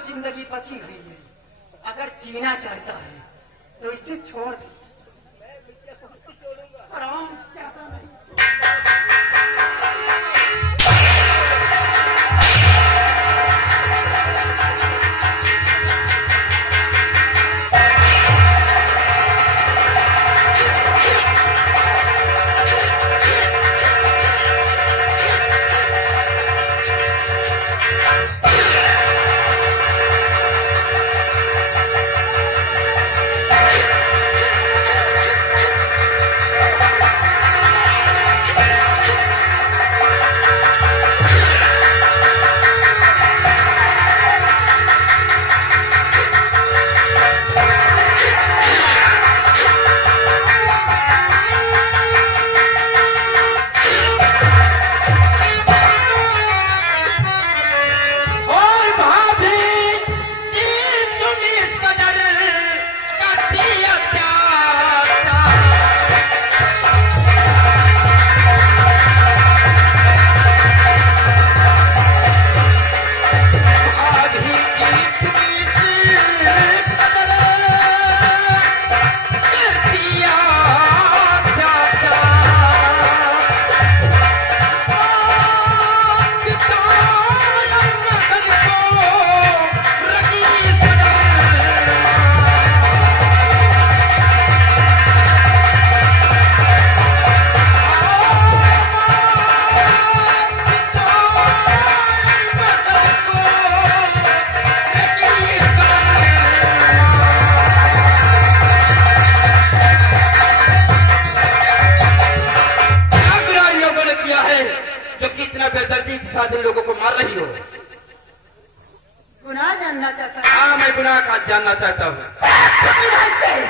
जिंदगी बची हुई है, अगर जीना चाहता है तो इसे छोड़ दे। आराम चाहता नहीं। लोगों को मार रही हो। गुनाह जानना चाहता हूँ। हाँ, मैं गुनाह का जानना चाहता हूँ।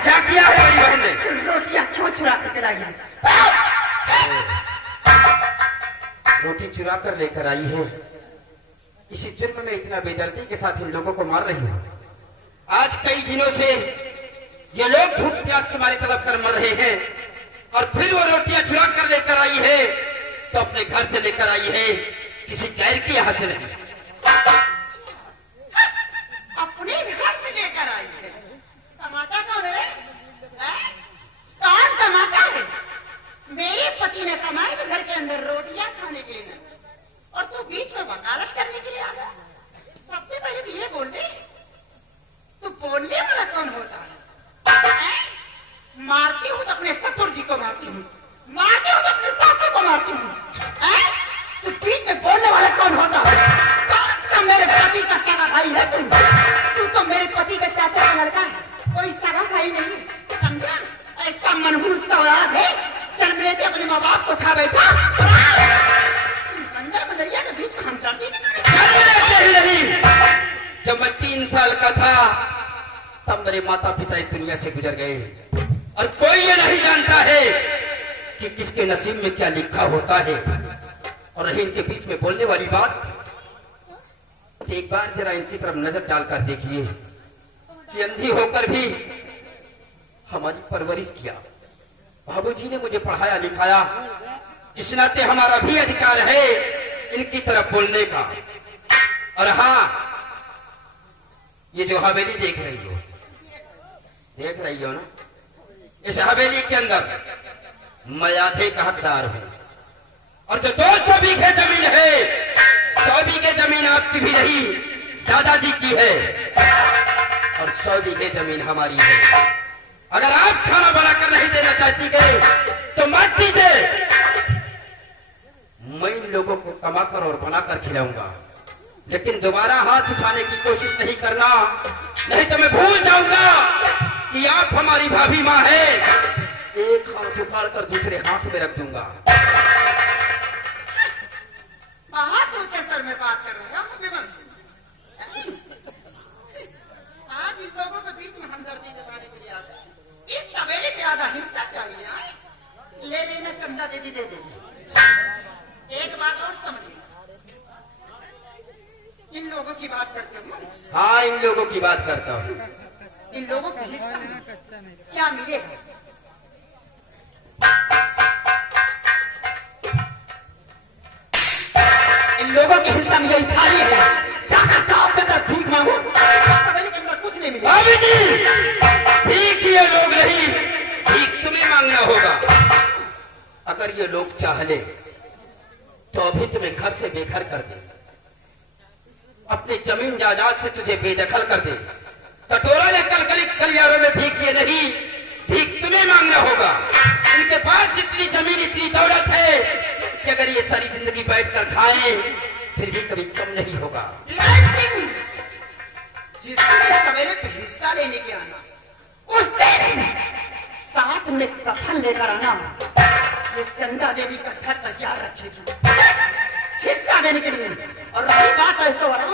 क्या किया है मेरी बहन ने? रोटियां क्यों चुरा कर लाई है? रोटी चुरा कर लेकर आई है। इसी जुर्म में इतना बेदर्दी के साथ इन लोगों को मार रही है। आज कई दिनों से ये लोग भूख प्यास के मारे तड़प कर मर रहे हैं और फिर वो रोटियां चुरा कर लेकर आई है तो अपने घर से लेकर आई है, किसी गैर के यहाँ से नहीं। अपने घर से लेकर आई है। टमाटर कौन है? कौन बीच में वकालत करने के लिए आ गया? सबसे पहले तो ये बोल दे, तू बोलने वाला कौन होता है? मारती हूँ तो अपने ससुर जी को मारती हूँ, मारती हूँ तो अपने सासू को मारती हूँ। तू बीच में बोलने वाला कौन होता है? कौन सा मेरे पति का सगा भाई है तू? तू तो मेरे पति के चाचा का लड़का है, कोई सगा भाई नहीं, समझा? ऐसा मनहूस सा औलाद है, जन्म लेते अपने माँ बाप को खा बैठा। बंदर बंदरिया के बीच में हम जाती नहीं। जब मैं 3 साल का था तब मेरे माता पिता इस दुनिया से गुजर गए, और कोई ये नहीं जानता है कि किसके नसीब में क्या लिखा होता है। और रही इनके बीच में बोलने वाली बात, तो एक बार जरा इनकी तरफ नजर डालकर देखिए कि अंधी होकर भी हमारी परवरिश किया, बाबूजी ने मुझे पढ़ाया लिखाया, इस नाते हमारा भी अधिकार है इनकी तरफ बोलने का। और हाँ, ये जो हवेली देख रही हो ना, इस हवेली के अंदर मैं आधे का हकदार हूं, और जो 200 बीघे जमीन है, 100 बीघे जमीन आपकी भी नहीं, दादाजी की है, और 100 बीघे जमीन हमारी है। अगर आप खाना बनाकर नहीं देना चाहती गए तो मत दीजिए, मैं इन लोगों को कमाकर और बनाकर खिलाऊंगा, लेकिन दोबारा हाथ उठाने की कोशिश नहीं करना, नहीं तो मैं भूल जाऊंगा कि आप हमारी भाभी माँ है। एक हाथ उखाड़ कर दूसरे हाथ में रख दूंगा। बहुत ऊंचे स्वर में बात कर रहे हो आज इन लोगों के बीच में हमदर्दी जताने के लिए आ गए। इस सवेरे पे आधा हिस्सा चाहिए, ले लेना, चंदा दे दी, दे दे। एक बात और समझिए, इन लोगों की बात करते हो? हाँ, इन लोगों की बात करता हूँ। इन लोगों को हिस्सा क्या मिलेगा? इन लोगों के हिस्सा में यही थाली है, जाकर गांव के अंदर भीख मांगो, सवेरे के अंदर कुछ नहीं मिलेगा। भाभी जी, भीख ये लोग नहीं, भीख तुम्हें मांगना होगा। अगर ये लोग चाह ले तो अभी तुम्हें घर से बेघर कर दे, अपनी जमीन जायदाद से तुझे बेदखल कर दे, कटोरा लेकर गलियारों में भीख ये नहीं, भीख तुम्हें मांगना होगा। इनके पास जितनी जमीन इतनी दौलत है कि अगर ये सारी जिंदगी बैठकर खाएं फिर भी कभी कम नहीं होगा। जिसने सवेरे पे हिस्सा लेने के आना, उस दिन साथ में कफन लेकर आना, ये चंदा देवी इकट्ठा तैयार रखेगी हिस्सा देने के लिए। और रही बात ऐसा हो रहा,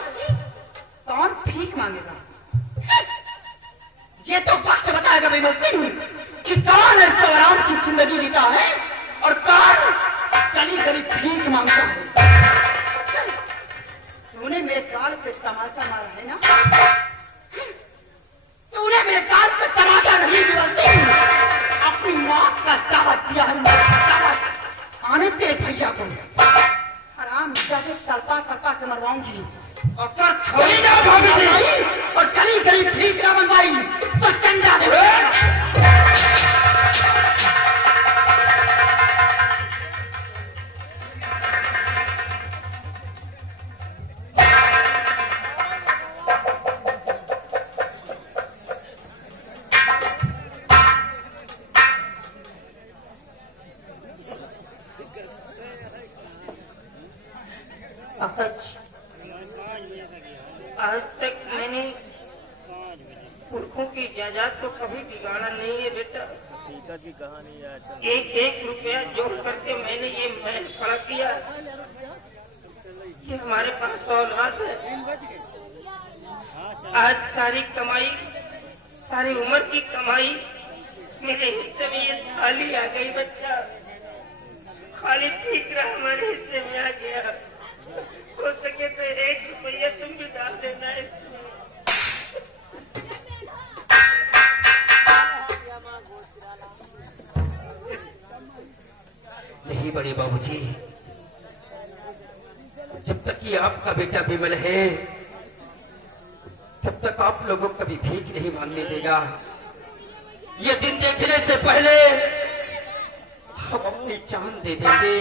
कौन भीख मांगेगा? ये तो वक्त बताएगा विमल सिंह कि कौन इस दौरान की जिंदगी जीता है और कौन गली गली भीख मांगता है। तूने मेरे गाल पे तमाचा मारा है ना? तूने मेरे गाल पे तमाचा नहीं विमल सिंह, अपनी मौत का दावत दिया है, दावत आने तेरे भैया को आराम जाके तड़पा तड़पा के मरवाऊंगी। और चली जाओ भाभी जी, और गली गली भीख ना बनवाई तो चंदा दे। आज तक मैंने पुरखों की जायदाद को कभी बिगाड़ा नहीं है बेटा। की कहानी यार, एक एक रुपया जोड़ करके मैंने ये महल खड़ा किया कि हमारे पास औलाद है। आज सारी कमाई, सारी उम्र की कमाई मेरे हिस्से में ये थाली आ गई बच्चा। खाली ठीकरा हमारे हिस्से में आ गया। हो सके तो 1 रुपया तुम भी डाल देना है। नहीं बड़े बाबूजी, जब तक ये आपका बेटा विमल है तब तक आप लोगों को कभी भीख नहीं मांगने देगा। ये दिन देखने से पहले हम अपनी जान दे देंगे।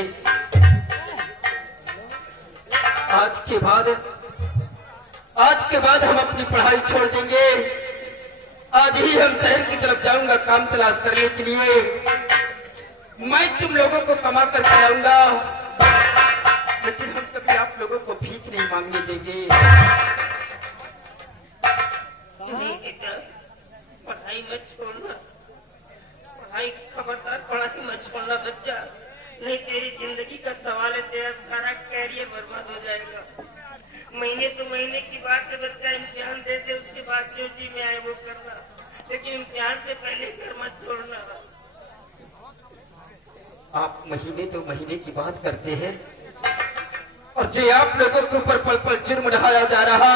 आज के बाद हम अपनी पढ़ाई छोड़ देंगे। आज ही हम शहर की तरफ जाऊंगा काम तलाश करने के लिए। मैं तुम लोगों को कमा कर खिलाऊंगा, लेकिन हम कभी आप लोगों को भीख नहीं मांगने देंगे। नहीं बेटा, पढ़ाई मत छोड़ना, पढ़ाई खबरदार पढ़ाई मत छोड़ना बच्चा, नहीं तेरी जिंदगी का सवाल है, तेरा सारा कैरियर बर्बाद हो जाएगा। महीने तो महीने की बात है बच्चा, इम्तिहान दे दे, उसके बाद जो जी में आए वो करना, लेकिन इम्तिहान से पहले घर मत छोड़ना। आप महीने तो महीने की बात करते हैं, और जो आप लोगों के ऊपर पल पल जुर्म ढाया जा रहा,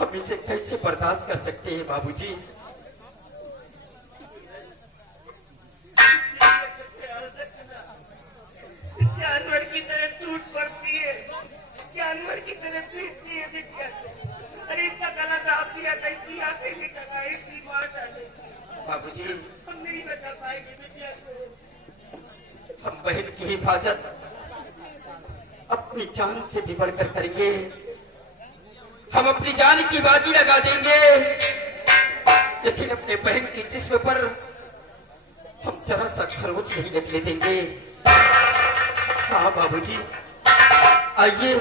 हम इसे कैसे बर्दाश्त कर सकते हैं बाबूजी? जानवर की तरह टूट पड़ती है, जानवर की तरह टूटती है बिटिया। अरे इसका गला दाब दिया, कैसी आंखें निकल आई, ऐसी मार डाले। बाबूजी, हम नहीं बचा पाएंगे बिटिया को। हम बहन की हिफाजत अपनी जान से भी बढ़कर करेंगे। हम अपनी जान की बाजी लगा देंगे, लेकिन अपने बहन के जिस्म पर हम जरा सा खरोच नहीं निकले देंगे। हाँ बाबूजी, आइए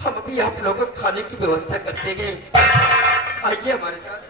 हम अभी आप लोगों को खाने की व्यवस्था करते हैं। आइए हमारे साथ।